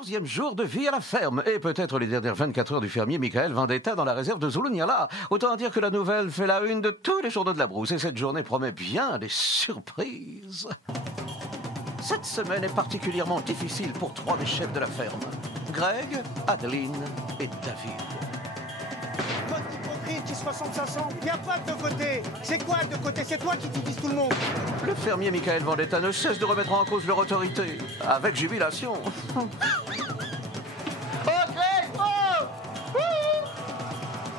14e jour de vie à la ferme et peut-être les dernières 24 heures du fermier Michael Vendetta dans la réserve de Zuluniala. Autant dire que la nouvelle fait la une de tous les journaux de la brousse et cette journée promet bien des surprises. Cette semaine est particulièrement difficile pour 3 des chefs de la ferme. Greg, Adeline et David. Votre hypocrite qui se ressemble 500, il n'y a pas de deux côtés. C'est quoi de côté? C'est toi qui divises tout le monde. Le fermier Michael Vendetta ne cesse de remettre en cause leur autorité, avec jubilation. Oh, Greg! Oh!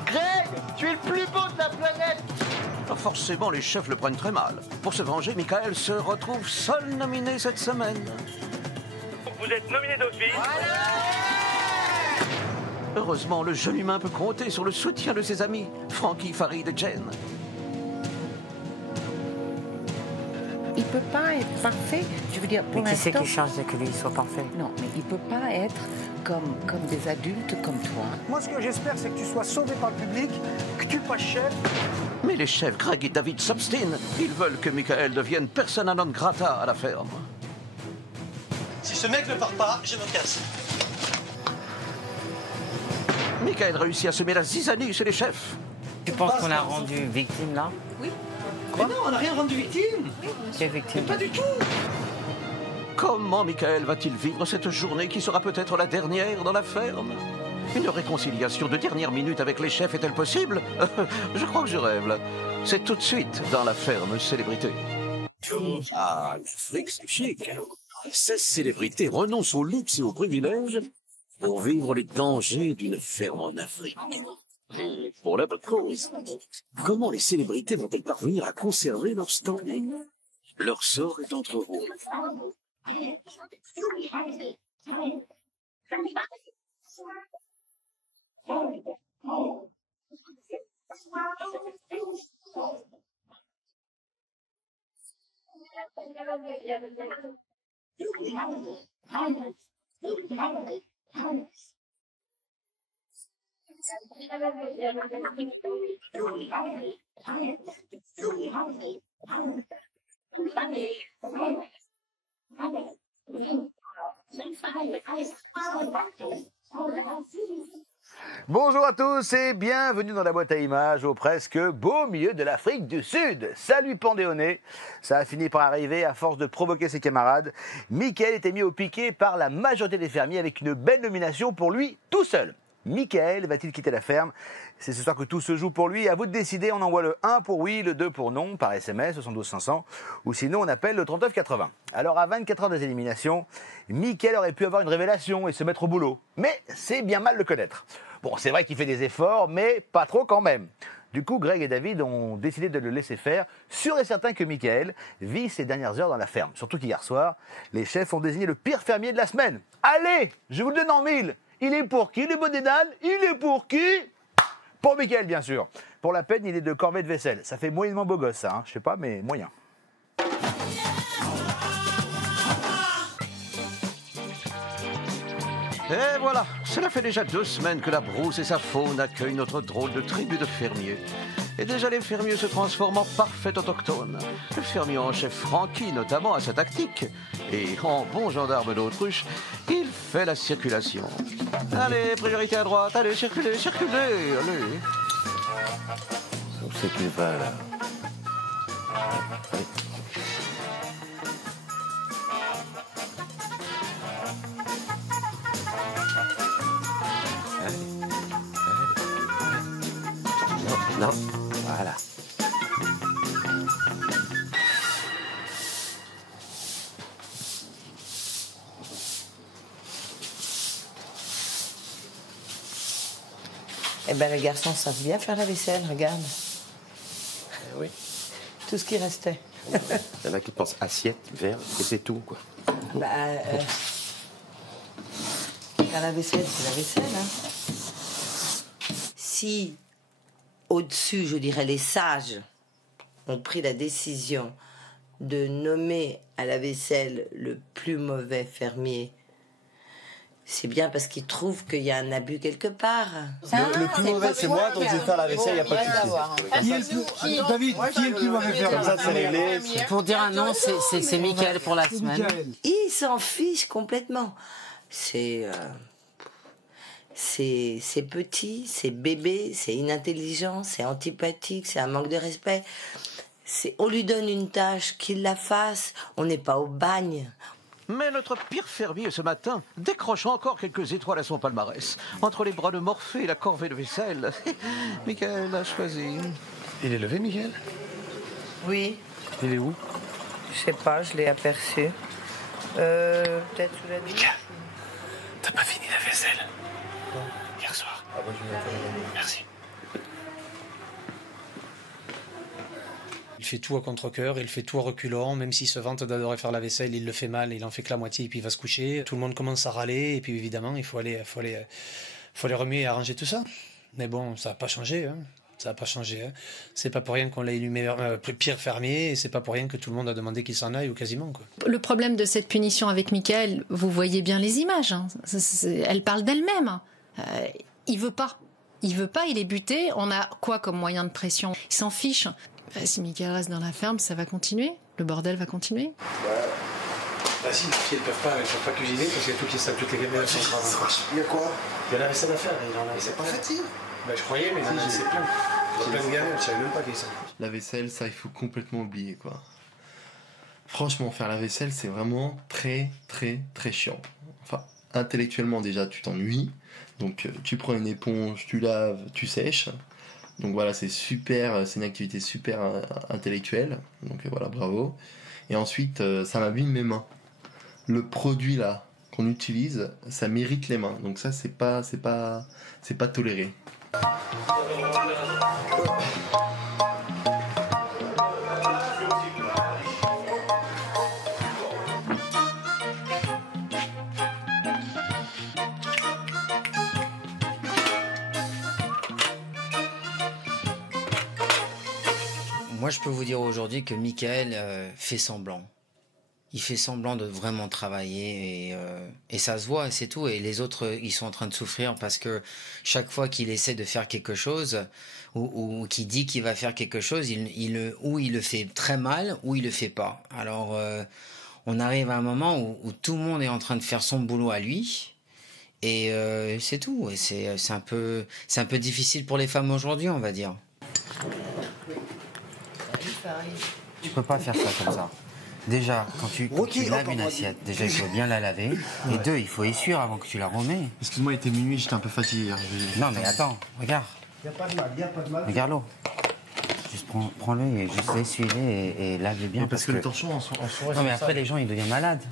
Greg, tu es le plus beau de la planète! Forcément, les chefs le prennent très mal. Pour se venger, Michael se retrouve seul nominé cette semaine. Vous êtes nominé d'office. Heureusement, le jeune humain peut compter sur le soutien de ses amis, Frankie, Farid et Jen. Il peut pas être parfait. Je veux dire, pour Mais qui c'est l'instant... qui change de que lui soit parfait? Non, mais il peut pas être comme des adultes comme toi. Moi, ce que j'espère, c'est que tu sois sauvé par le public, que tu passes chef. Mais les chefs Greg et David s'obstinent. Ils veulent que Michael devienne persona non grata à la ferme. Si ce mec ne part pas, je me casse. Michael réussit à semer la zizanie chez les chefs. Tu penses qu'on l'a rendu victime là? Mais non, on n'a rien rendu victime. Tu es victime? Pas du tout. Comment Michael va-t-il vivre cette journée qui sera peut-être la dernière dans la ferme? Une réconciliation de dernière minute avec les chefs est-elle possible? Je crois que je rêve là. C'est tout de suite dans la ferme célébrité. Ah, l'Afrique, c'est chic. 16 célébrités renoncent au luxe et aux privilèges pour vivre les dangers d'une ferme en Afrique. Pour la bonne cause. Comment les célébrités vont-elles parvenir à conserver leur standing? Leur sort est entre vous. Bonjour à tous et bienvenue dans la boîte à images au presque beau milieu de l'Afrique du Sud. Salut Pandéoné, ça a fini par arriver à force de provoquer ses camarades. Michael était mis au piquet par la majorité des fermiers avec une belle nomination pour lui tout seul. Michael va-t-il quitter la ferme? C'est ce soir que tout se joue pour lui. À vous de décider, on envoie le 1 pour oui, le 2 pour non, par SMS, 72 500, ou sinon on appelle le 39 80. Alors à 24 heures des éliminations, Michael aurait pu avoir une révélation et se mettre au boulot. Mais c'est bien mal le connaître. Bon, c'est vrai qu'il fait des efforts, mais pas trop quand même. Du coup, Greg et David ont décidé de le laisser faire, sûr et certain que Michael vit ses dernières heures dans la ferme. Surtout qu'hier soir, les chefs ont désigné le pire fermier de la semaine. Allez, je vous le donne en mille. Il est pour qui, le beau dédale? Il est pour qui? Pour Michael, bien sûr. Pour la peine, il est de corvée de vaisselle. Ça fait moyennement beau gosse, ça. Hein. Je sais pas, mais moyen. Et voilà, cela fait déjà 2 semaines que la brousse et sa faune accueillent notre drôle de tribu de fermiers. Et déjà les fermiers se transforment en parfaits autochtones. Le fermier en chef Frankie, notamment, a sa tactique. Et en bon gendarme d'autruche, il fait la circulation. Allez, priorité à droite, allez, circulez, circulez, allez. On sait qu'il va là. Allez. Non, voilà. Eh ben les garçons savent bien faire la vaisselle, regarde. Oui. Tout ce qui restait. Il y en a qui pensent assiette, verre, et c'est tout, quoi. Faire la vaisselle, c'est la vaisselle, hein. Si, au-dessus, je dirais, les sages ont pris la décision de nommer à la vaisselle le plus mauvais fermier, c'est bien parce qu'ils trouvent qu'il y a un abus quelque part. Le plus mauvais, c'est moi, donc je vais faire la vaisselle, il n'y a pas de souci. David, qui est le plus mauvais fermier? Comme ça, c'est réglé. Pour dire un nom, c'est Michael pour la semaine. Michael. Il s'en fiche complètement. c'est petit, c'est bébé, c'est inintelligent, c'est antipathique, c'est un manque de respect. On lui donne une tâche, qu'il la fasse, on n'est pas au bagne. Mais notre pire fermier ce matin décroche encore quelques étoiles à son palmarès. Entre les bras de Morphée et la corvée de vaisselle, Michael a choisi. Il est levé, Michael? Oui. Il est où? Je sais pas, je l'ai aperçu. Peut-être sous la douche. Michael, t'as pas fini la vaisselle? Hier soir. Ah bah, merci. Il fait tout à contre-cœur, il fait tout à reculons, même s'il se vante d'adorer faire la vaisselle, il le fait mal, il en fait que la moitié et puis il va se coucher. Tout le monde commence à râler et puis évidemment il faut aller remuer et arranger tout ça. Mais bon, ça n'a pas changé, hein. Ça n'a pas changé. Hein. C'est pas pour rien qu'on l'a élu pire fermier et c'est pas pour rien que tout le monde a demandé qu'il s'en aille ou quasiment, quoi. Le problème de cette punition avec Michael, vous voyez bien les images. Hein. Elle parle d'elle-même. Il veut pas. Il veut pas, il est buté. On a quoi comme moyen de pression? Il s'en fiche. Si Michael reste dans la ferme, ça va continuer. Le bordel va continuer. Bah si, les filles ne peuvent pas cuisiner parce qu'il y a toutes les gamelles sont travaillées. Il y a quoi? Il y a la vaisselle à faire. C'est pas facile. Bah je croyais, mais c'est plein. C'est plein de gamelles, je savais même pas qu'il y a ça. La vaisselle, ça, il faut complètement oublier, quoi. Franchement, faire la vaisselle, c'est vraiment très, très, très chiant. Enfin, intellectuellement, déjà, tu t'ennuies. Donc, tu prends une éponge, tu laves, tu sèches. Donc voilà, c'est une activité super intellectuelle. Donc voilà, bravo. Et ensuite, ça m'abîme mes mains. Le produit là qu'on utilise, ça m'irrite les mains. Donc ça, c'est pas toléré. Moi, je peux vous dire aujourd'hui que Michael fait semblant. Il fait semblant de vraiment travailler et ça se voit, c'est tout. Et les autres, ils sont en train de souffrir parce que chaque fois qu'il essaie de faire quelque chose ou qu'il dit qu'il va faire quelque chose, ou il le fait très mal ou il le fait pas. Alors, on arrive à un moment où tout le monde est en train de faire son boulot à lui. Et c'est tout. Et c'est un peu difficile pour les femmes aujourd'hui, on va dire. Tu peux pas faire ça comme ça. Déjà, quand tu laves une assiette, déjà il faut bien la laver. Et deux, il faut essuyer avant que tu la remets. Excuse-moi, il était minuit, j'étais un peu fatigué. Non mais attends, regarde. Il n'y a pas de mal, il n'y a pas de mal. Regarde l'eau. Juste prends-le et juste l'essuie-le et lave-le bien. Parce que le torchon en soi. Non mais après les gens ils deviennent malades.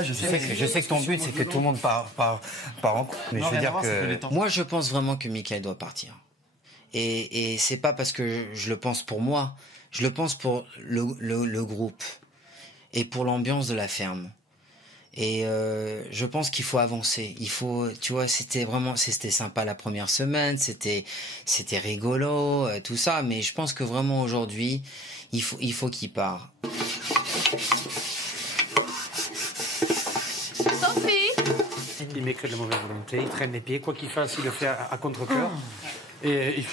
Je sais que ton but c'est que tout le monde part en couple. Mais je veux dire que... Moi je pense vraiment que Michael doit partir. Et c'est pas parce que je le pense pour moi. Je le pense pour le groupe et pour l'ambiance de la ferme. Et je pense qu'il faut avancer. Il faut, tu vois, c'était sympa la première semaine, c'était rigolo, tout ça. Mais je pense que vraiment aujourd'hui, il faut qu'il parte. Sophie, Il m'écrit de la mauvaise volonté, il traîne les pieds, quoi qu'il fasse, il le fait à contre-cœur. Et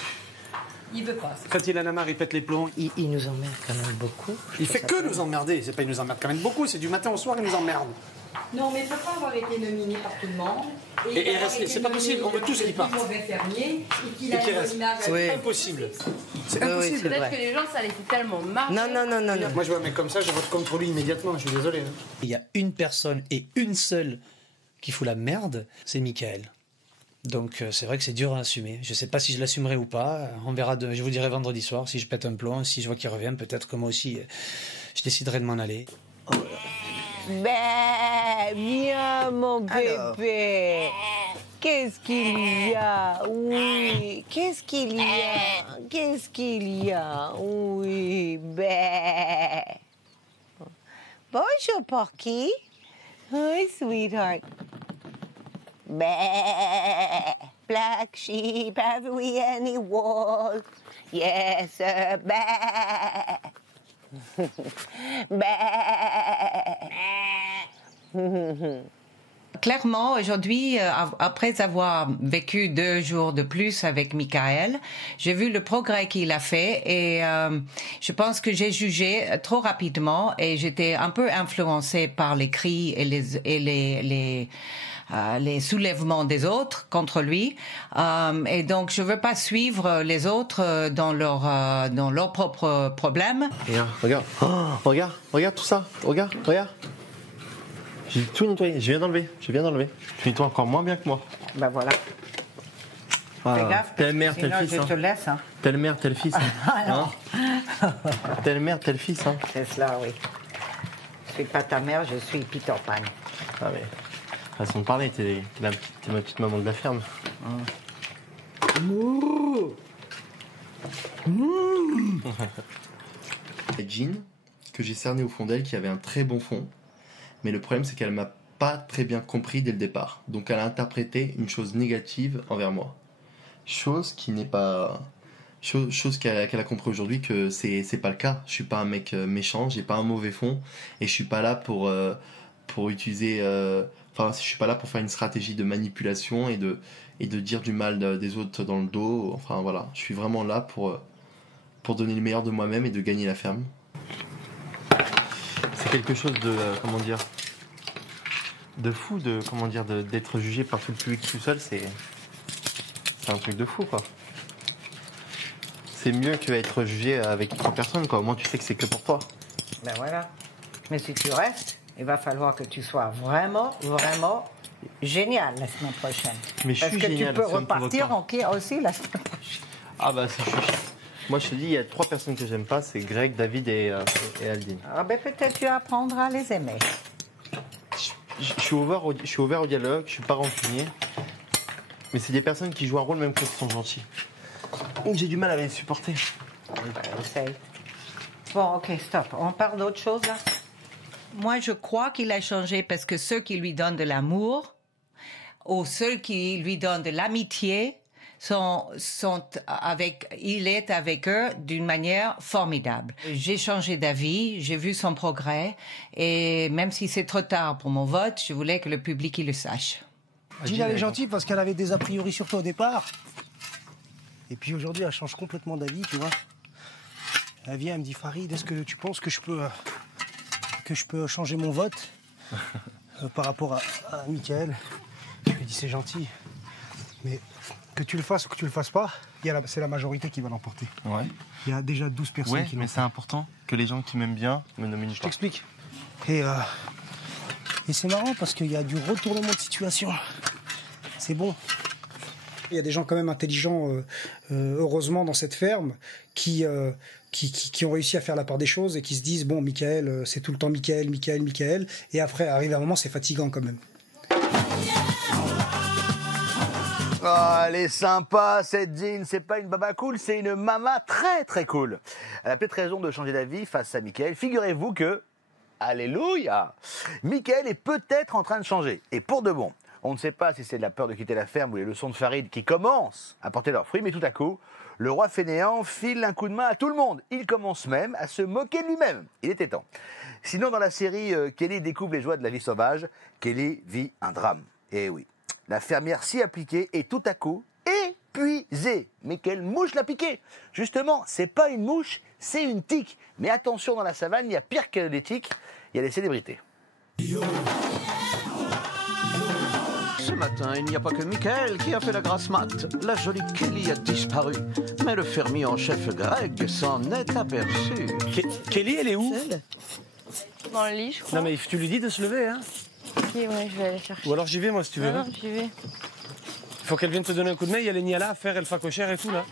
il veut pas. quand il en a marre, il pète les plombs. Il nous emmerde quand même beaucoup. Il fait que nous emmerder. C'est pas il nous emmerde quand même beaucoup. C'est du matin au soir, il nous emmerde. Non, mais il ne peut pas avoir été nominé par tout le monde. Et rester, c'est pas possible. On veut tous qu'il parte. Mauvais fermier et qu'il a une image. C'est impossible. C'est impossible. Peut-être que les gens, ça les fait tellement marre. Non. Moi, je vois un mec comme ça, je vote contre lui immédiatement. Je suis désolé. Il y a une personne et une seule qui fout la merde, c'est Michael. Donc c'est vrai que c'est dur à assumer. Je sais pas si je l'assumerai ou pas. On verra. Je vous dirai vendredi soir si je pète un plomb. Si je vois qu'il revient, peut-être que moi aussi, je déciderai de m'en aller. Viens mon bébé. Qu'est-ce qu'il y a? Oui. Qu'est-ce qu'il y a? Qu'est-ce qu'il y a? Oui. Bonjour Porky. Hi sweetheart. Black sheep, have we any wool? Yes, sir. clairement, aujourd'hui, après avoir vécu 2 jours de plus avec Michael, j'ai vu le progrès qu'il a fait et je pense que j'ai jugé trop rapidement et j'étais un peu influencée par les cris et les soulèvements des autres contre lui. Et donc, je ne veux pas suivre les autres dans leurs propres problèmes. Regarde, regarde tout ça. Regarde. J'ai tout nettoyé, je viens d'enlever. Tu nettoies encore moins bien que moi. Ben voilà. Ah, Fais gaffe, telle mère, sinon tel fils. je te laisse. Hein. Telle mère, tel fils. Ah non. Telle mère, tel fils. Hein. C'est cela, oui. Je ne suis pas ta mère, je suis Peter Pan. Ah mais, façon de parler, t'es ma petite maman de la ferme. Jean, que j'ai cerné au fond d'elle, qui avait un très bon fond. Mais le problème, c'est qu'elle m'a pas très bien compris dès le départ. Donc elle a interprété une chose négative envers moi. Chose qui n'est pas... Chose qu'elle a compris aujourd'hui que c'est pas le cas. Je suis pas un mec méchant, j'ai pas un mauvais fond. Et je suis pas là pour utiliser... Enfin, je suis pas là pour faire une stratégie de manipulation et de dire du mal des autres dans le dos. Enfin voilà, je suis vraiment là pour donner le meilleur de moi-même et de gagner la ferme. C'est quelque chose de... comment dire, de fou, d'être jugé par tout le public tout seul, c'est un truc de fou, quoi. C'est mieux qu'être jugé avec 3 personnes, quoi. Au moins, tu sais que c'est que pour toi. Ben voilà. Mais si tu restes, il va falloir que tu sois vraiment génial la semaine prochaine. Mais je suis génial. Parce que tu peux repartir en qui aussi la semaine prochaine. Ah bah, c'est chouchi. Moi, je te dis, il y a 3 personnes que j'aime pas, c'est Greg, David et Aldine. Ah ben peut-être tu apprendras à les aimer. Je suis ouvert au dialogue, je suis pas rancunier. Mais c'est des personnes qui jouent un rôle même quand ils sont gentils. Donc j'ai du mal à les supporter. Essaye. Bon, ok, stop. On parle d'autre chose, là? Moi, je crois qu'il a changé parce que ceux qui lui donnent de l'amour ou ceux qui lui donnent de l'amitié il est avec eux d'une manière formidable. J'ai changé d'avis, j'ai vu son progrès et même si c'est trop tard pour mon vote, je voulais que le public il le sache. Gina, elle est gentille parce qu'elle avait des a priori sur toi au départ. Et puis aujourd'hui, elle change complètement d'avis, tu vois. Elle vient, elle me dit, Farid, est-ce que tu penses que je peux changer mon vote par rapport à Michael? Je lui dis, c'est gentil. Mais que tu le fasses ou que tu le fasses pas, c'est la majorité qui va l'emporter. Ouais. Il y a déjà 12 personnes qui l'ont. Mais c'est important que les gens qui m'aiment bien me nominent pas. Je t'explique. Et c'est marrant parce qu'il y a du retournement de situation. C'est bon. Il y a des gens quand même intelligents, heureusement, dans cette ferme, qui ont réussi à faire la part des choses et qui se disent, bon, Michael, c'est tout le temps Michael. Et après, arrive un moment, c'est fatigant quand même. Oh, elle est sympa, cette Jean. C'est pas une baba cool, c'est une mama très très cool. Elle a peut-être raison de changer d'avis face à Michael. Figurez-vous que, alléluia, Michael est peut-être en train de changer. Et pour de bon. On ne sait pas si c'est de la peur de quitter la ferme ou les leçons de Farid qui commencent à porter leurs fruits, mais tout à coup, le roi fainéant file un coup de main à tout le monde. Il commence même à se moquer de lui-même. Il était temps. Sinon, dans la série Kelly découvre les joies de la vie sauvage, Kelly vit un drame. Et oui, la fermière s'y appliquée est tout à coup épuisée. Mais quelle mouche l'a piquée? Justement, c'est pas une mouche, c'est une tique. Mais attention, dans la savane, il y a pire que les tiques, il y a les célébrités. Ce matin, il n'y a pas que Michael qui a fait la grasse mat. La jolie Kelly a disparu. Mais le fermier en chef Greg s'en est aperçu. Kelly, elle est où? Dans le lit, je crois. Non, mais tu lui dis de se lever, hein? Ok, ouais, je vais aller chercher. Ou alors j'y vais, moi, si tu veux. Non, j'y vais. Il faut qu'elle vienne te donner un coup de main. Il y a les nialas à faire, elle facochère et tout, là.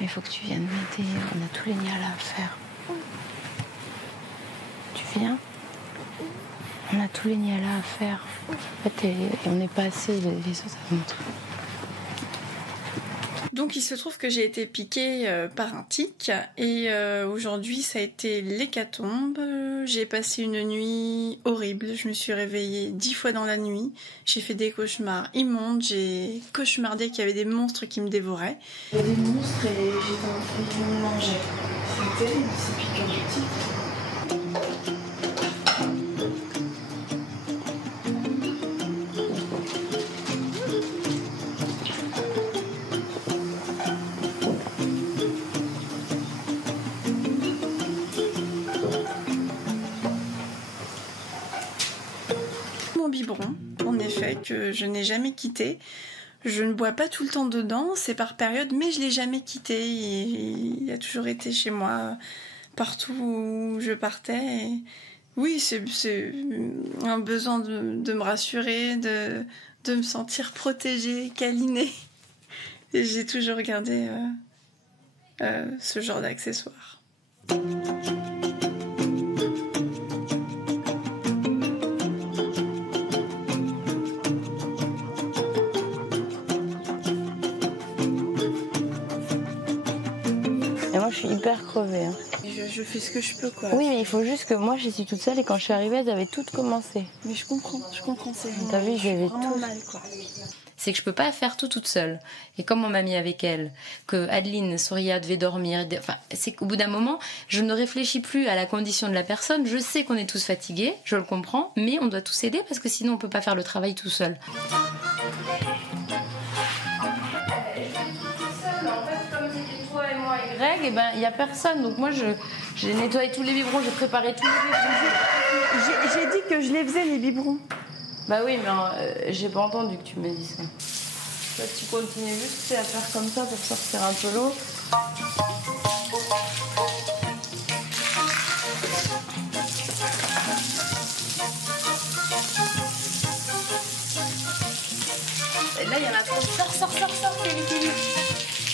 Mais il faut que tu viennes m'aider. On a tous les nialas à faire. Tu viens? On a tous les nialas à faire. En fait, on n'est pas assez les autres à montrer. Donc il se trouve que j'ai été piquée par un tic et aujourd'hui ça a été l'hécatombe. J'ai passé une nuit horrible, je me suis réveillée 10 fois dans la nuit, j'ai fait des cauchemars immondes, j'ai cauchemardé qu'il y avait des monstres qui me dévoraient. Il y a des monstres et j'étais en train de me manger. C'est terrible, c'est piquant du tic. Biberon, en effet, que je n'ai jamais quitté. Je ne bois pas tout le temps dedans, c'est par période, mais je l'ai jamais quitté. Il a toujours été chez moi, partout où je partais. Et oui, c'est un besoin de me rassurer, de me sentir protégée, câlinée. Et j'ai toujours gardé ce genre d'accessoires. Moi, je suis hyper crevée. Hein. Je fais ce que je peux, quoi. Oui, mais il faut juste que moi, je suis toute seule et quand je suis arrivée, elles avaient toutes commencé. Mais je comprends. T'as vu, j'avais tout. Mal, quoi. C'est que je peux pas faire tout toute seule. Et comme on m'a mis avec elle, que Adeline, Souria devait dormir, enfin, c'est qu'au bout d'un moment, je ne réfléchis plus à la condition de la personne. Je sais qu'on est tous fatigués, je le comprends, mais on doit tous aider parce que sinon on peut pas faire le travail tout seul. Greg, et ben il y a personne, donc moi j'ai nettoyé tous les biberons, j'ai préparé tous les biberons. J'ai dit que je les faisais les biberons. Bah oui, mais j'ai pas entendu que tu m'aies dit ça. Toi, tu continues juste à faire comme ça pour sortir un peu l'eau. Et là il y en a trop. Sors, Kelly.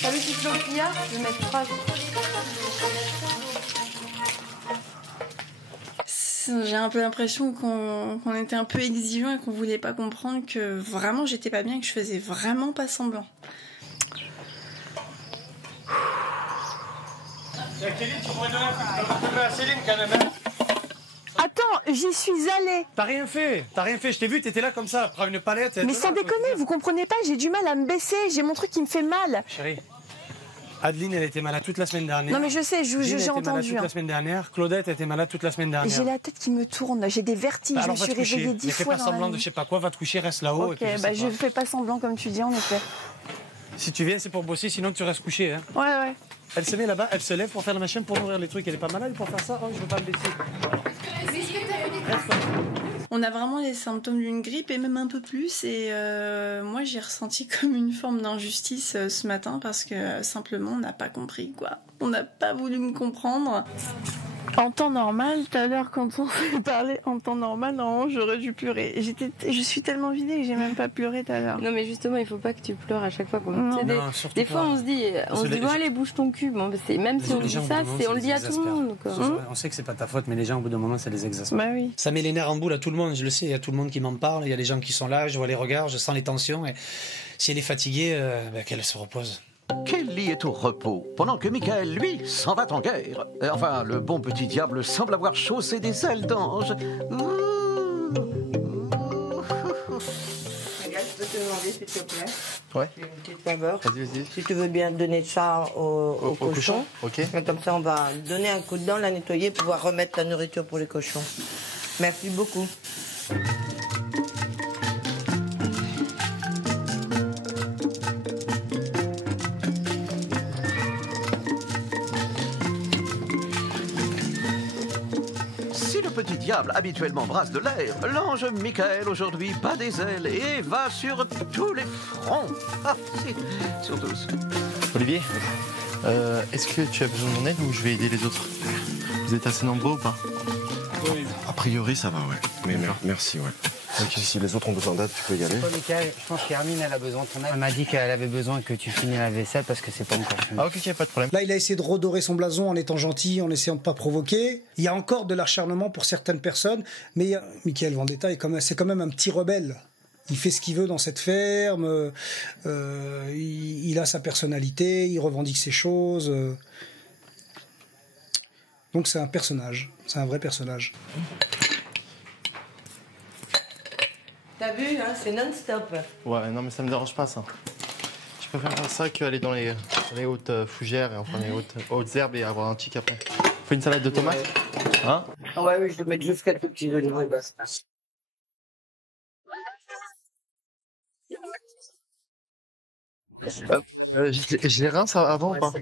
T'as vu toute l'eau qu'il y a? Je vais mettre 3. J'ai un peu l'impression qu'on était un peu exigeant et qu'on voulait pas comprendre que vraiment j'étais pas bien et que je faisais vraiment pas semblant. Kelly, tu pourrais donner un coup de main à Céline quand même. Attends, j'y suis allée. T'as rien fait, je t'ai vu, t'étais là comme ça, prends une palette. Mais sans déconner, vous comprenez pas, j'ai du mal à me baisser, j'ai mon truc qui me fait mal. Chérie, Adeline, elle était malade toute la semaine dernière. Non mais je sais, j'ai entendu. Elle était malade toute la semaine dernière. Claudette était malade toute la semaine dernière. J'ai la tête qui me tourne, j'ai des vertiges, je me suis réveillée 10 fois. Fais pas semblant de je sais pas quoi, va te coucher, reste là-haut. Ok, bah je fais pas semblant comme tu dis en effet. Si tu viens, c'est pour bosser, sinon tu restes couché. Hein. Ouais. Elle se met là-bas, elle se lève pour faire la machine, pour nourrir les trucs. Elle est pas malade pour faire ça. Oh, je veux pas me baisser. On a vraiment les symptômes d'une grippe et même un peu plus. Et moi, j'ai ressenti comme une forme d'injustice ce matin parce que simplement, on n'a pas compris, quoi. On n'a pas voulu me comprendre. En temps normal, tout à l'heure, quand on s'est parlé, en temps normal, normalement, j'aurais dû pleurer. Je suis tellement vidée que j'ai même pas pleuré tout à l'heure. Non, mais justement, il faut pas que tu pleures à chaque fois. Des fois, on se dit, bon, allez, bouge ton cul. Bon, même si on dit ça, on le dit à tout le monde. On sait que c'est pas ta faute, mais les gens, au bout d'un moment, ça les exaspère. Bah oui. Ça met les nerfs en boule à tout le monde, je le sais. Il y a tout le monde qui m'en parle. Il y a les gens qui sont là, je vois les regards, je sens les tensions. Et si elle est fatiguée, qu'elle se repose. Kelly est au repos, pendant que Michael, lui, s'en va en guerre. Enfin, le bon petit diable semble avoir chaussé des ailes d'ange. Regarde, je peux te demander, s'il te plaît. Ouais. Une petite faveur. Vas-y. Si tu veux bien donner ça au cochon. Ok. Et comme ça, on va donner un coup de dent, la nettoyer, pouvoir remettre la nourriture pour les cochons. Merci beaucoup. Petit diable habituellement brasse de l'air, l'ange Michael aujourd'hui bat des ailes et va sur tous les fronts. Ah, si, sur tous. Olivier, est-ce que tu as besoin de mon aide ou je vais aider les autres? Vous êtes assez nombreux ou pas? Oui. A priori, ça va, ouais. Mais merci, ouais. Donc, si les autres ont besoin d'aide, tu peux y aller. Michael, je pense qu'Hermine, elle a besoin de ton aide. Elle m'a dit qu'elle avait besoin que tu finisses la vaisselle parce que c'est pas encore fini. Ah, ok, pas de problème. Là, il a essayé de redorer son blason en étant gentil, en essayant de pas provoquer. Il y a encore de l'acharnement pour certaines personnes, mais Michael Vendetta, c'est quand même un petit rebelle. Il fait ce qu'il veut dans cette ferme, il a sa personnalité, il revendique ses choses. Donc c'est un personnage, c'est un vrai personnage. T'as vu, hein, c'est non-stop. Ouais, non mais ça me dérange pas ça. Je préfère faire ça qu'aller dans les hautes fougères et enfin les hautes herbes et avoir un tic après. Faut une salade de tomates? Hein? Ouais, oui, je vais mettre juste quelques petits oignons et basta. Je les rince avant ou pas?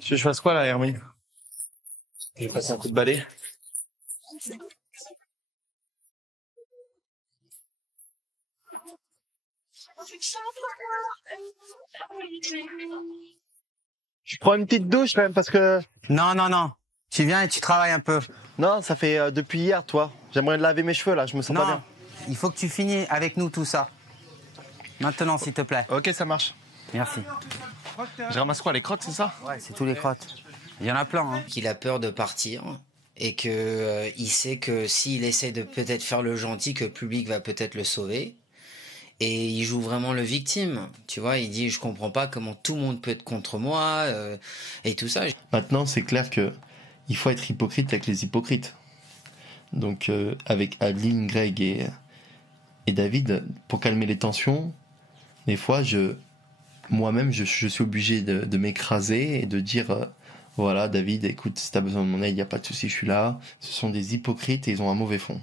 Je fasse quoi là, Hermine? Je vais passer un coup de balai. Je prends une petite douche quand même parce que... Non, non, non. Tu viens et tu travailles un peu. Non, ça fait depuis hier, toi. J'aimerais laver mes cheveux là, je me sens pas bien. Il faut que tu finisses avec nous tout ça. Maintenant, s'il te plaît. Ok, ça marche. Merci. Je ramasse quoi, les crottes, c'est ça? Ouais, c'est tous les crottes. Il y en a plein. Hein. Qu'il a peur de partir et que il sait que s'il essaie de peut-être faire le gentil, que le public va peut-être le sauver. Et il joue vraiment le victime, tu vois. Il dit, je comprends pas comment tout le monde peut être contre moi et tout ça. Maintenant, c'est clair que il faut être hypocrite avec les hypocrites. Donc, avec Adeline, Greg et David, pour calmer les tensions, des fois, moi-même, je suis obligé de m'écraser et de dire, voilà, David, écoute, si t'as besoin de mon aide, il n'y a pas de souci, je suis là. Ce sont des hypocrites et ils ont un mauvais fond.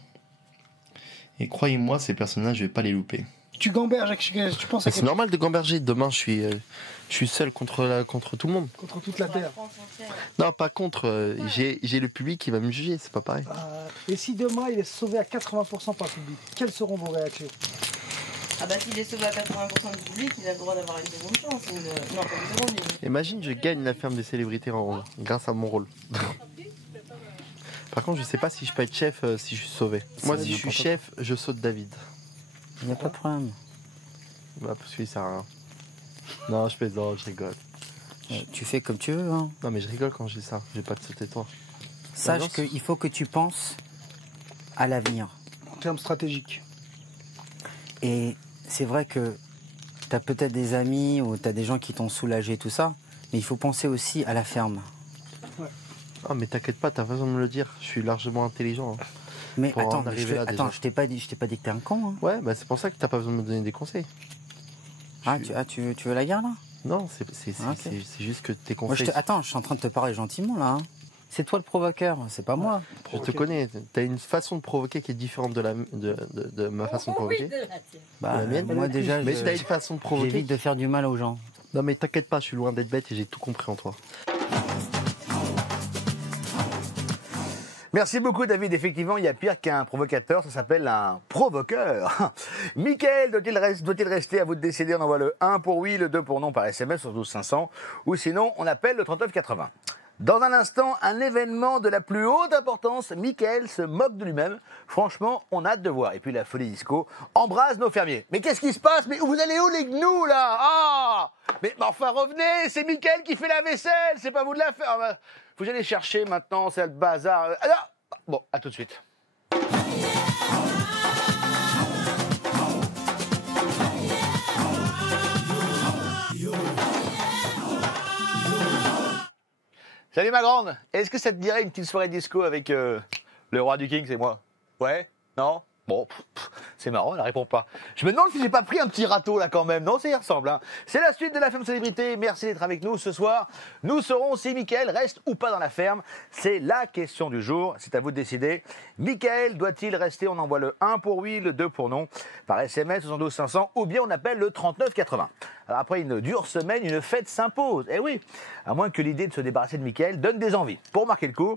Et croyez-moi, ces personnages, je vais pas les louper. Tu gamberges, tu penses à C'est normal de gamberger. Demain, je suis seul contre tout le monde. contre toute la terre. Non, pas contre. J'ai le public qui va me juger, c'est pas pareil. Et si demain il est sauvé à 80% par le public, quelles seront vos réactions? Ah bah s'il est sauvé à 80% du public, il a le droit d'avoir une seconde chance. Non, pas une seconde. Imagine, je gagne la ferme des célébrités grâce à mon rôle. Par contre, je sais pas si je peux être chef si je suis sauvé. Moi, si je suis chef, je saute David. Il n'y a pas de problème. Bah, parce qu'il sert à rien. Non, je plaisante, je rigole. Tu fais comme tu veux. Hein. Non, mais je rigole quand je dis ça. Je vais pas te sauter toi. Sache qu'il faut que tu penses à l'avenir. En termes stratégiques. Et c'est vrai que tu as peut-être des amis ou tu as des gens qui t'ont soulagé, tout ça. Mais il faut penser aussi à la ferme. Ouais. Ah, mais t'inquiète pas, t'as raison de me le dire. Je suis largement intelligent. Hein. Mais attends, je t'ai pas dit que t'es un con. Hein. Ouais, bah c'est pour ça que t'as pas besoin de me donner des conseils. Tu veux la guerre là? Non, c'est juste que tes conseils... Attends, je suis en train de te parler gentiment là. Hein. C'est toi le provoqueur, c'est pas moi. Je te connais, t'as une façon de provoquer qui est différente de ma façon de provoquer. Bah, la mienne, moi déjà, mais t'as une façon de provoquer. J'évite de faire du mal aux gens. Non mais t'inquiète pas, je suis loin d'être bête et j'ai tout compris en toi. Merci beaucoup David, effectivement il y a pire qu'un provocateur, ça s'appelle un provoqueur. Mickaël doit-il rester? À vous de décider, on envoie le 1 pour oui, le 2 pour non par SMS sur 12 500 ou sinon on appelle le 39 80. Dans un instant, un événement de la plus haute importance, Mickaël se moque de lui-même. Franchement, on a hâte de voir. Et puis la folie disco embrase nos fermiers. Mais qu'est-ce qui se passe? Mais vous allez où les gnous là? Ah! Mais enfin revenez, c'est Mickaël qui fait la vaisselle, c'est pas vous de la faire. Vous allez chercher maintenant, c'est le bazar. Alors, bon, à tout de suite. Salut ma grande, est-ce que ça te dirait une petite soirée disco avec le roi du King, c'est moi? Ouais? Non? Bon, c'est marrant, elle répond pas. Je me demande si j'ai pas pris un petit râteau là quand même. Non, ça y ressemble. Hein. C'est la suite de la ferme célébrité. Merci d'être avec nous ce soir. Nous saurons si Mickaël reste ou pas dans la ferme. C'est la question du jour. C'est à vous de décider. Mickaël doit-il rester? On envoie le 1 pour oui, le 2 pour non. Par SMS 72 500 ou bien on appelle le 39 80. Alors après une dure semaine, une fête s'impose. Eh oui, à moins que l'idée de se débarrasser de Mickaël donne des envies. Pour marquer le coup,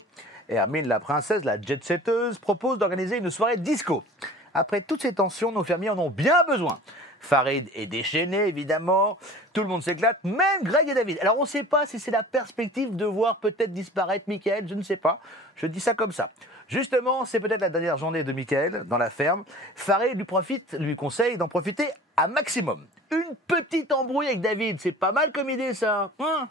Hermine la princesse, la jet-setteuse, propose d'organiser une soirée disco. Après toutes ces tensions, nos fermiers en ont bien besoin. Farid est déchaîné, évidemment. Tout le monde s'éclate, même Greg et David. Alors, on ne sait pas si c'est la perspective de voir peut-être disparaître Mickaël, je ne sais pas. Je dis ça comme ça. Justement, c'est peut-être la dernière journée de Mickaël dans la ferme. Farid lui conseille d'en profiter à maximum. Une petite embrouille avec David, c'est pas mal comme idée, ça. Hein?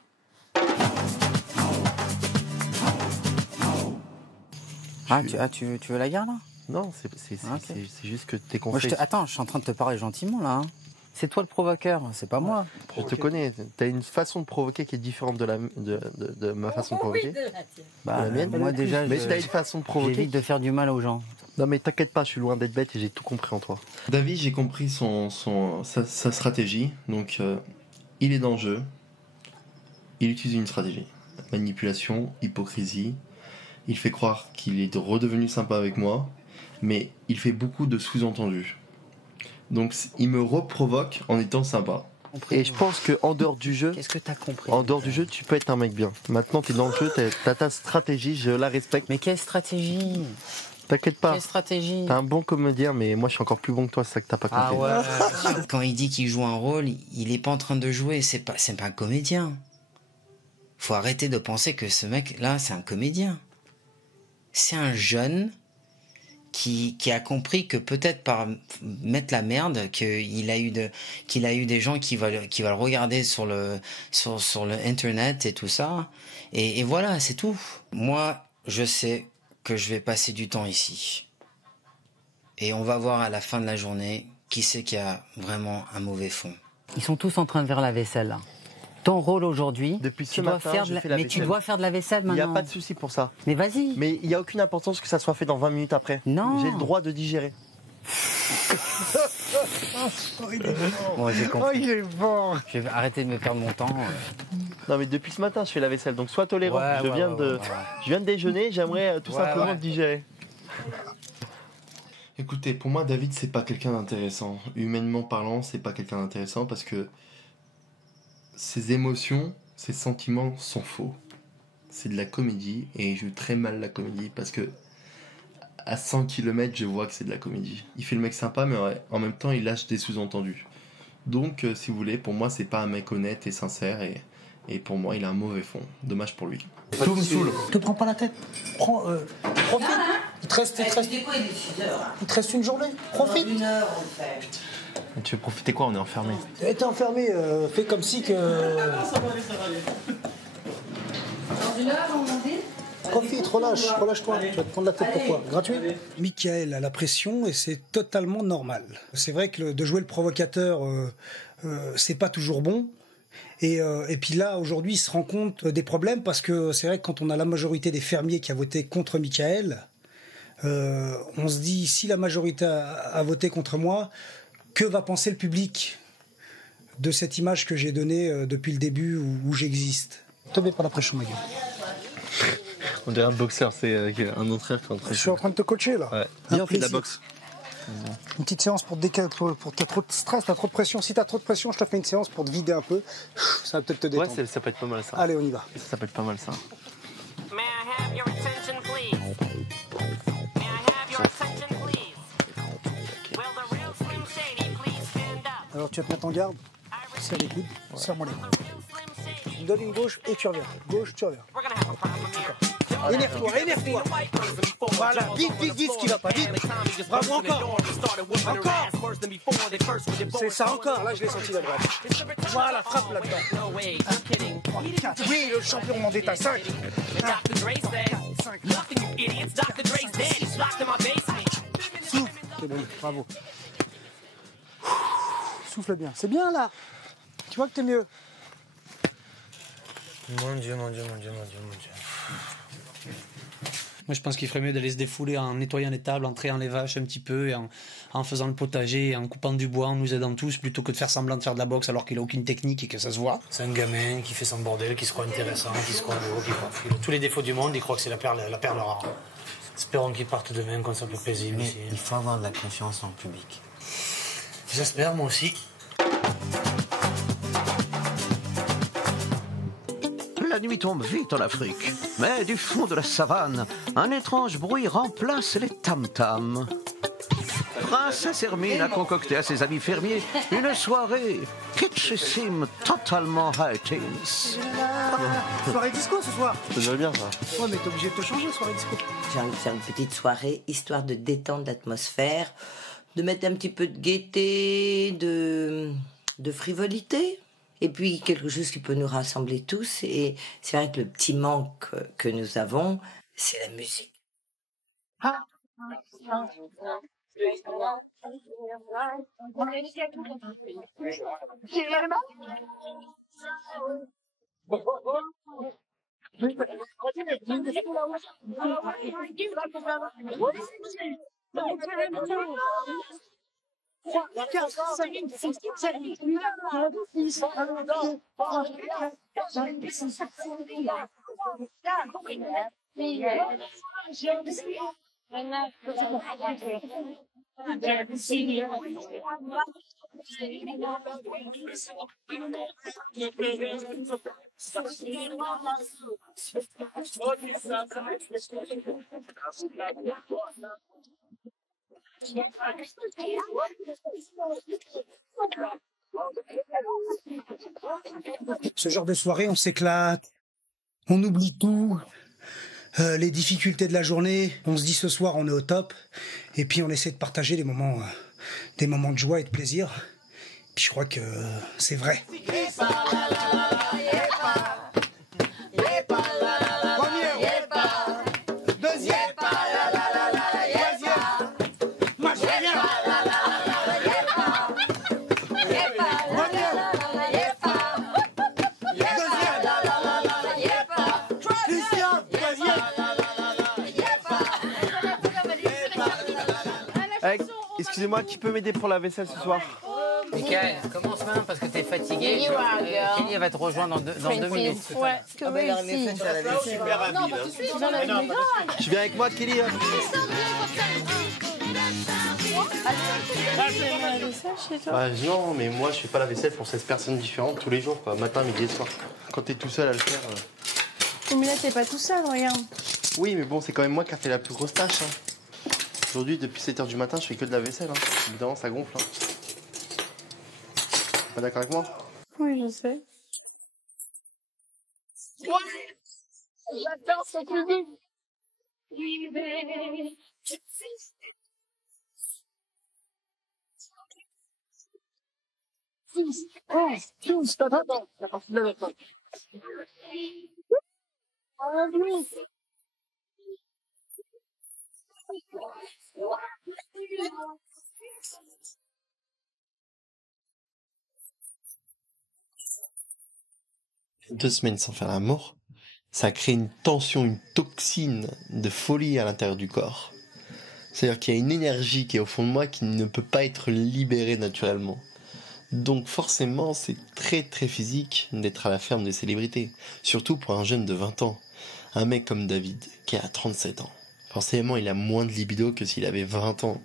Tu veux la guerre, là? Non, c'est juste que tes conseils... Attends, je suis en train de te parler gentiment, là. Hein. C'est toi le provoqueur, c'est pas moi. Je te connais, t'as une façon de provoquer qui est différente de ma façon de provoquer. La mienne, moi déjà, mais t'as une façon de provoquer. J'évite de faire du mal aux gens. Non mais t'inquiète pas, je suis loin d'être bête et j'ai tout compris en toi. David, j'ai compris sa stratégie, donc il est dans le jeu, il utilise une stratégie. Manipulation, hypocrisie, il fait croire qu'il est redevenu sympa avec moi, mais il fait beaucoup de sous-entendus. Donc il me reprovoque en étant sympa. Et je pense qu'en dehors du jeu, qu'est-ce que t'as compris? En dehors du jeu, tu peux être un mec bien. Maintenant, t'es dans le jeu, t'as ta stratégie, je la respecte. Mais quelle stratégie? T'inquiète pas. Quelle stratégie? T'es un bon comédien, mais moi je suis encore plus bon que toi, c'est ça que t'as pas compris. Ah ouais. Quand il dit qu'il joue un rôle, il est pas en train de jouer, c'est pas un comédien. Faut arrêter de penser que ce mec-là, c'est un comédien. C'est un jeune qui a compris que peut-être par mettre la merde, qu'il a eu des gens qui va le regarder sur le internet et tout ça. Et voilà, c'est tout. Moi, je sais que je vais passer du temps ici. Et on va voir à la fin de la journée qui c'est qui a vraiment un mauvais fond. Ils sont tous en train de faire la vaisselle, là. Ton rôle aujourd'hui, tu dois faire de la vaisselle maintenant. Il n'y a pas de souci pour ça. Mais vas-y. Mais il n'y a aucune importance que ça soit fait dans 20 minutes après. Non. J'ai le droit de digérer. Bon, j'ai compris. Oh, il est bon. Je vais arrêter de me perdre mon temps. Non, mais depuis ce matin, je fais la vaisselle. Donc sois tolérant. Je viens de déjeuner, j'aimerais tout simplement digérer. Écoutez, pour moi, David, c'est pas quelqu'un d'intéressant. Humainement parlant, c'est pas quelqu'un d'intéressant parce que ses émotions, ses sentiments sont faux. C'est de la comédie et il joue très mal la comédie parce que à 100 km, je vois que c'est de la comédie. Il fait le mec sympa, mais en même temps, il lâche des sous-entendus. Donc, si vous voulez, pour moi, c'est pas un mec honnête et sincère et pour moi, il a un mauvais fond. Dommage pour lui. Tout me saoule. Te prends pas la tête. Profite. Il te reste une journée. Profite. Une heure, on fait. Tu veux profiter quoi? On est enfermé. T'es enfermé, fais comme si que... Ça va aller. Dans une heure, on dit? Profite, relâche-toi. Tu vas te prendre la tête pour quoi? Gratuit? Mickaël a la pression et c'est totalement normal. C'est vrai que de jouer le provocateur, c'est pas toujours bon. Et puis là, aujourd'hui, il se rend compte des problèmes parce que c'est vrai que quand on a la majorité des fermiers qui a voté contre Mickaël, on se dit, si la majorité a voté contre moi, que va penser le public de cette image que j'ai donnée depuis le début où j'existe? Te mets pas la pression, ma gueule. On dirait un boxeur, c'est un entraîneur qui est en train de... Je suis en train de te coacher, là. Ouais. Viens, on fait de la boxe. Une petite séance pour t'as trop de stress, t'as trop de pression. Si t'as trop de pression, je te fais une séance pour te vider un peu. Ça va peut-être te détendre. Ouais, ça peut être pas mal ça. Allez, on y va. Ça peut être pas mal ça. Alors tu vas te mettre en garde. Serre les coudes, serre-moi les coudes. Tu me donnes une gauche et tu reviens. Gauche, tu reviens. Énerve-toi. Voilà, vite, ce qui va pas, vite. Bravo, encore. C'est ça, encore. Là, je l'ai senti la droite. Voilà, frappe là-dedans. 4. Oui, le champion m'en détaille. 5. 5. Souffle. C'est bon, bravo. Souffle bien. C'est bien, là. Tu vois que t'es mieux. Mon Dieu. Moi, je pense qu'il ferait mieux d'aller se défouler en nettoyant les tables, en trayant les vaches un petit peu, et en faisant le potager, en coupant du bois, en nous aidant tous, plutôt que de faire semblant de faire de la boxe alors qu'il n'a aucune technique et que ça se voit. C'est un gamin qui fait son bordel, qui se croit intéressant, qui se croit beau, il a tous les défauts du monde, il croit que c'est la perle rare. Espérons qu'il parte demain, qu'on soit un peu paisible ici. Il faut avoir de la confiance en le public. J'espère, moi aussi. La nuit tombe vite en Afrique, mais du fond de la savane, un étrange bruit remplace les tam-tams. princesse Hermine a concocté à ses amis fermiers une soirée kitschissime, totalement high-teens. Soirée disco ce soir. Ça devrait bien, ça. Ouais, mais t'es obligé de te changer, soirée disco. J'ai envie de faire une petite soirée, histoire de détendre l'atmosphère, de mettre un petit peu de gaieté, de frivolité. Et puis quelque chose qui peut nous rassembler tous. Et c'est vrai que le petit manque que nous avons, c'est la musique. Ce genre de soirée, on s'éclate, on oublie tout, les difficultés de la journée, on se dit ce soir on est au top, et puis on essaie de partager des moments de joie et de plaisir. Puis je crois que c'est vrai. Excusez-moi, qui peut m'aider pour la vaisselle ce soir? Michael, commence maintenant parce que t'es fatigué. Kelly va te rejoindre dans 2 minutes. Ouais, que Ah bah, il a rien fait de faire la vaisselle. Super rapide. Non, pas tout de suite, tu vas la laver. Tu viens avec moi, Kelly? Bah non, mais moi je fais pas la vaisselle pour 16 personnes différentes tous les jours, quoi, matin, midi et soir. Quand t'es tout seul à le faire. Mais là, t'es pas tout seul, regarde. Oui, mais bon, c'est quand même moi qui a fait la plus grosse tâche. Aujourd'hui, depuis 7h du matin, je fais que de la vaisselle. Évidemment, ça gonfle. Pas d'accord avec moi? Oui, je sais. J'adore cette musique. Deux semaines sans faire l'amour, ça crée une tension, une toxine de folie à l'intérieur du corps. C'est-à-dire qu'il y a une énergie qui est au fond de moi qui ne peut pas être libérée naturellement. Donc forcément, c'est très très physique d'être à la ferme des célébrités. Surtout pour un jeune de 20 ans. Un mec comme David, qui a 37 ans. Forcément, il a moins de libido que s'il avait 20 ans.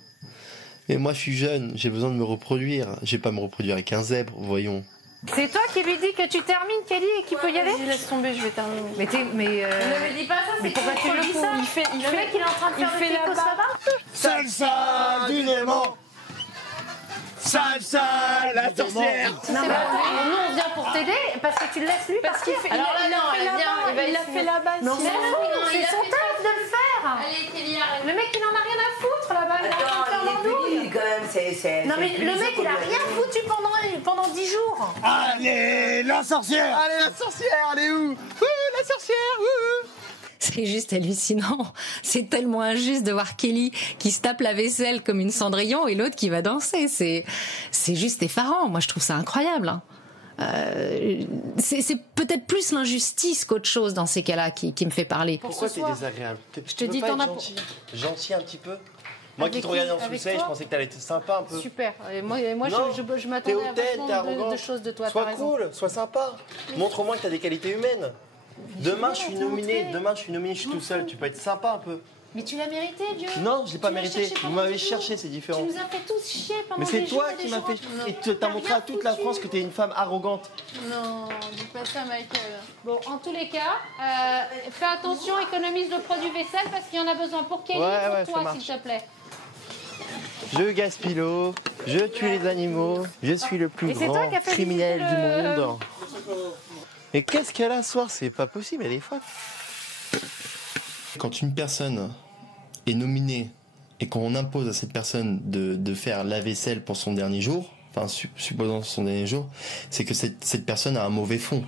Mais moi, je suis jeune, j'ai besoin de me reproduire. Je vais pas me reproduire avec un zèbre, voyons. C'est toi qui lui dis que tu termines, Kelly, et qu'il peut y aller? Vas-y, laisse tomber, je vais terminer. Mais Ne me dis pas ça, c'est pourquoi tu le dis ça? Le mec, il est en train de faire le Kiko Saba. Salsa du démon. Salsa la sorcière. Non, mais nous, on vient pour t'aider parce que tu le laisses lui partir. Alors là, non, il a fait la base. Non, c'est son taf de le faire. Allez, Kelly, arrête. Le mec, il en a rien à foutre là-bas. Il est en train de faire l'andouille. Quand même, c'est Non, mais le mec, il a rien foutu pendant 10 jours. Allez, la sorcière. Allez, la sorcière, elle est où? La sorcière. C'est juste hallucinant. C'est tellement injuste de voir Kelly qui se tape la vaisselle comme une Cendrillon et l'autre qui va danser. C'est juste effarant. Moi, je trouve ça incroyable. Hein. C'est peut-être plus l'injustice qu'autre chose dans ces cas-là qui me fait parler. Pourquoi t'es désagréable? Je te dis, t'en as gentil un petit peu. Moi qui te regardais en sous-sèche, je pensais que t'allais être sympa un peu. Super. Et moi non, je m'attendais à vachement de choses de toi. Sois cool, sois sympa. Montre au moins que t'as des qualités humaines. Demain, je suis nominé, je suis tout seul. Tu peux être sympa un peu. Mais tu l'as mérité, Dieu. Non, je l'ai pas mérité. Vous m'avez cherché, c'est différent. Tu nous as fait tous chier pendant Mais c'est des toi jours qui m'as fait chier. Et t'as montré à toute la France que t'es une femme arrogante. Non, dis pas ça, Michael. Bon, en tous les cas, fais attention, économise le produit vaisselle parce qu'il y en a besoin pour Kelly et pour toi, s'il te plaît. je gaspille l'eau, je tue les animaux, je suis le plus grand criminel du monde. Et qu'est-ce qu'elle a ce soir? C'est pas possible, elle est folle. Quand une personne est nominée et qu'on impose à cette personne de faire la vaisselle pour son dernier jour, enfin supposons son dernier jour, c'est que cette personne a un mauvais fond.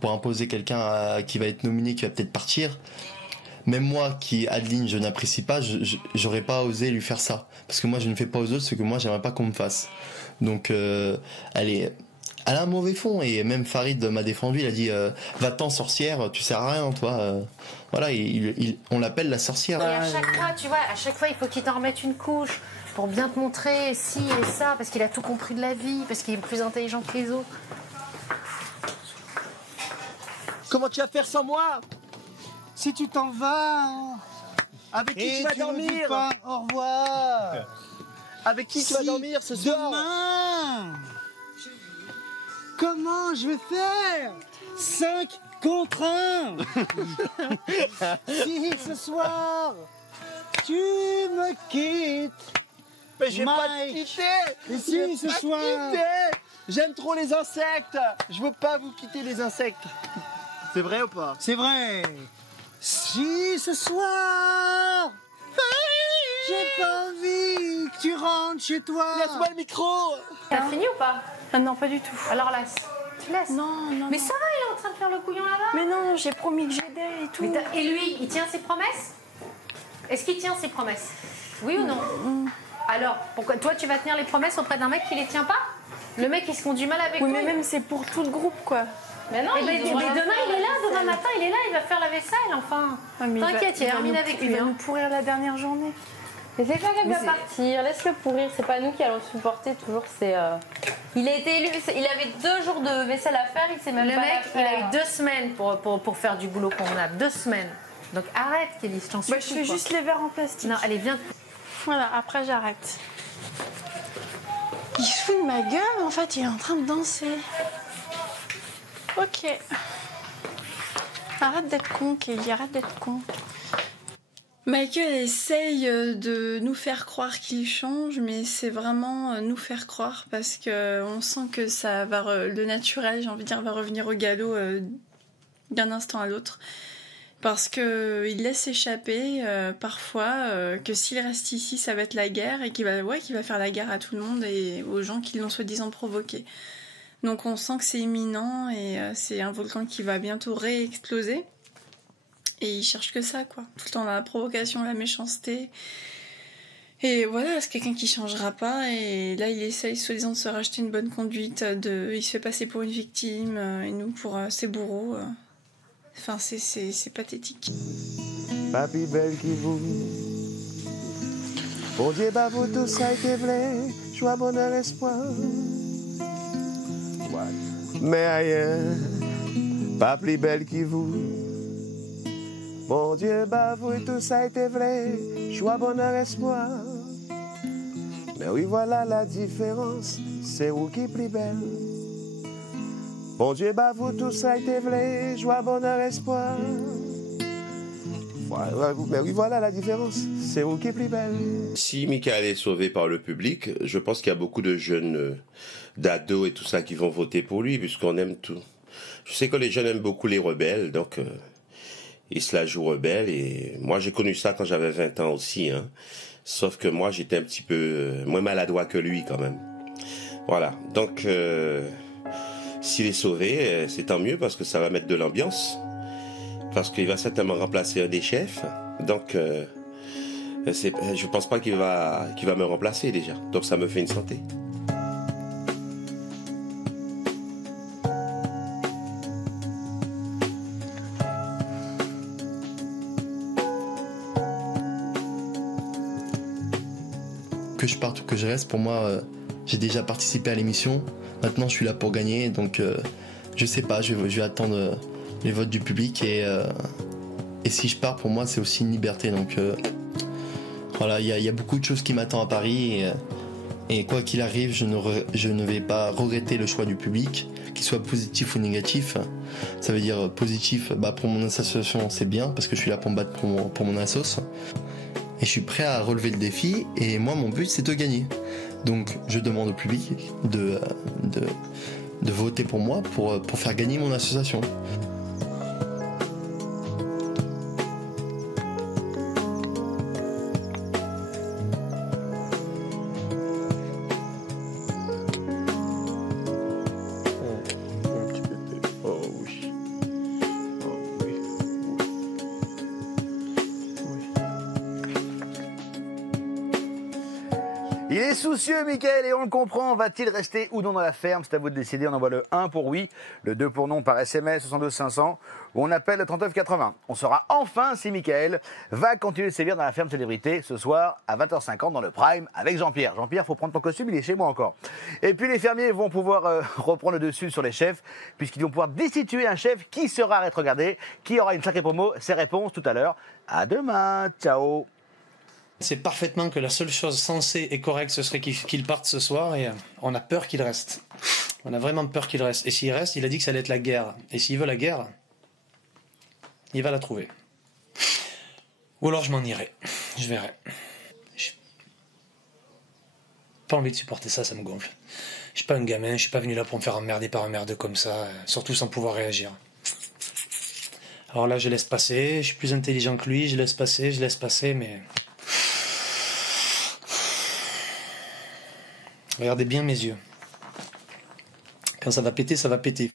Pour imposer quelqu'un qui va être nominé, qui va peut-être partir, même moi qui, Adeline, je n'apprécie pas, j'aurais pas osé lui faire ça. Parce que moi je ne fais pas aux autres ce que moi j'aimerais pas qu'on me fasse. Donc elle a un mauvais fond, et même Farid m'a défendu, il a dit va-t'en sorcière, tu sers à rien toi. Voilà, on l'appelle la sorcière. Et à chaque fois, tu vois, à chaque fois il faut qu'il t'en remette une couche pour bien te montrer ci et ça, parce qu'il a tout compris de la vie, parce qu'il est plus intelligent que les autres. Comment tu vas faire sans moi? Si tu t'en vas, avec qui tu vas dormir? Pas au revoir. Avec qui tu vas dormir ce soir? Demain. Comment je vais faire 5 contre 1? Si ce soir tu me quittes. Mais je vais pas te quitter. Et si ce soir j'aime trop les insectes. Je veux pas vous quitter les insectes. C'est vrai ou pas? C'est vrai. Si ce soir j'ai pas envie que tu rentres chez toi. Laisse-moi le micro. T'as fini ou pas? Ah non, pas du tout. Alors laisse. Tu laisses? Non. Mais ça va, il est en train de faire le couillon là-bas. Mais non, j'ai promis que j'aidais et tout. Et lui, il tient ses promesses? Est-ce qu'il tient ses promesses? Oui ou non? Alors, pourquoi toi tu vas tenir les promesses auprès d'un mec qui les tient pas? Le mec il se conduit mal avec toi. Oui, mais même c'est pour tout le groupe quoi. Mais non, demain il est là, demain matin il est là, il va faire la vaisselle enfin. T'inquiète, il termine avec lui. Il va nous pourrir la dernière journée. Mais c'est pas qu'elle va partir, laisse-le pourrir, c'est pas nous qui allons le supporter toujours, c'est... Il a été élu, il avait 2 jours de vaisselle à faire, il sait même le pas mec, la faire. il a eu 2 semaines pour faire du boulot convenable, 2 semaines. Donc arrête Kelly, je t'en supplie. Je fais juste les verres en plastique. Non, allez viens. Voilà, après j'arrête. Il se fout de ma gueule, en fait, il est en train de danser. Ok. Arrête d'être con, Kelly, arrête d'être con. Michael essaye de nous faire croire qu'il change, mais c'est vraiment nous faire croire parce qu'on sent que ça va le naturel, j'ai envie de dire, va revenir au galop d'un instant à l'autre. Parce qu'il laisse échapper parfois que s'il reste ici, ça va être la guerre et qu'il va faire la guerre à tout le monde et aux gens qui l'ont soi-disant provoqué. Donc on sent que c'est imminent et c'est un volcan qui va bientôt réexploser. Et il cherche que ça, quoi. Tout le temps dans la provocation, la méchanceté. Et voilà, c'est quelqu'un qui changera pas. Et là, il essaye, soi-disant, de se racheter une bonne conduite. Il se fait passer pour une victime. Et nous, pour ses bourreaux. Enfin, c'est pathétique. Papi belle qui vous. Bon Dieu, bah vous tout ça été vrai. Joie, bonheur, espoir. Mais rien, pas plus belle qui vous. Mon Dieu, bah vous tout ça été vrai, joie, bonheur, espoir. Mais oui, voilà la différence, c'est vous qui plus belle. Mon Dieu, bah vous tout ça été vrai, joie, bonheur, espoir. Mais oui, voilà la différence, c'est vous qui plus belle. Si Michael est sauvé par le public, je pense qu'il y a beaucoup de jeunes, d'ados et tout ça qui vont voter pour lui, puisqu'on aime tout. Je sais que les jeunes aiment beaucoup les rebelles, donc... il se la joue rebelle et moi j'ai connu ça quand j'avais 20 ans aussi, hein. Sauf que moi j'étais un petit peu moins maladroit que lui quand même. Voilà, donc s'il est sauvé, c'est tant mieux parce que ça va mettre de l'ambiance, parce qu'il va certainement remplacer un des chefs, donc je pense pas qu'il va me remplacer déjà, donc ça me fait une santé. Que je parte ou que je reste, pour moi, j'ai déjà participé à l'émission. Maintenant, je suis là pour gagner, donc je sais pas, je vais attendre les votes du public et si je pars, pour moi, c'est aussi une liberté. Donc voilà, il y a beaucoup de choses qui m'attendent à Paris et quoi qu'il arrive, je ne vais pas regretter le choix du public, qu'il soit positif ou négatif. Ça veut dire positif, pour mon association, c'est bien parce que je suis là pour me battre pour mon assos. et je suis prêt à relever le défi, et moi mon but c'est de gagner. Donc je demande au public de voter pour moi pour faire gagner mon association. Il est soucieux, Mickaël, et on le comprend. Va-t-il rester ou non dans la ferme? C'est à vous de décider. On envoie le 1 pour oui, le 2 pour non par SMS 62 500 ou on appelle le 39 80. On saura enfin si Mickaël va continuer de sévir dans la ferme célébrité ce soir à 20h50 dans le Prime avec Jean-Pierre. Jean-Pierre, faut prendre ton costume, il est chez moi encore. Et puis les fermiers vont pouvoir reprendre le dessus sur les chefs puisqu'ils vont pouvoir destituer un chef qui sera rétrogradé, qui aura une sacrée promo. Ses réponses tout à l'heure. À demain. Ciao. C'est parfaitement que la seule chose sensée et correcte, ce serait qu'il parte ce soir, et on a peur qu'il reste. On a vraiment peur qu'il reste. Et s'il reste, il a dit que ça allait être la guerre. Et s'il veut la guerre, il va la trouver. Ou alors je m'en irai. Je verrai. J'ai pas envie de supporter ça, ça me gonfle. Je suis pas un gamin, je suis pas venu là pour me faire emmerder par un merde comme ça, surtout sans pouvoir réagir. Alors là, je laisse passer, je suis plus intelligent que lui, je laisse passer, mais... Regardez bien mes yeux. Quand ça va péter, ça va péter.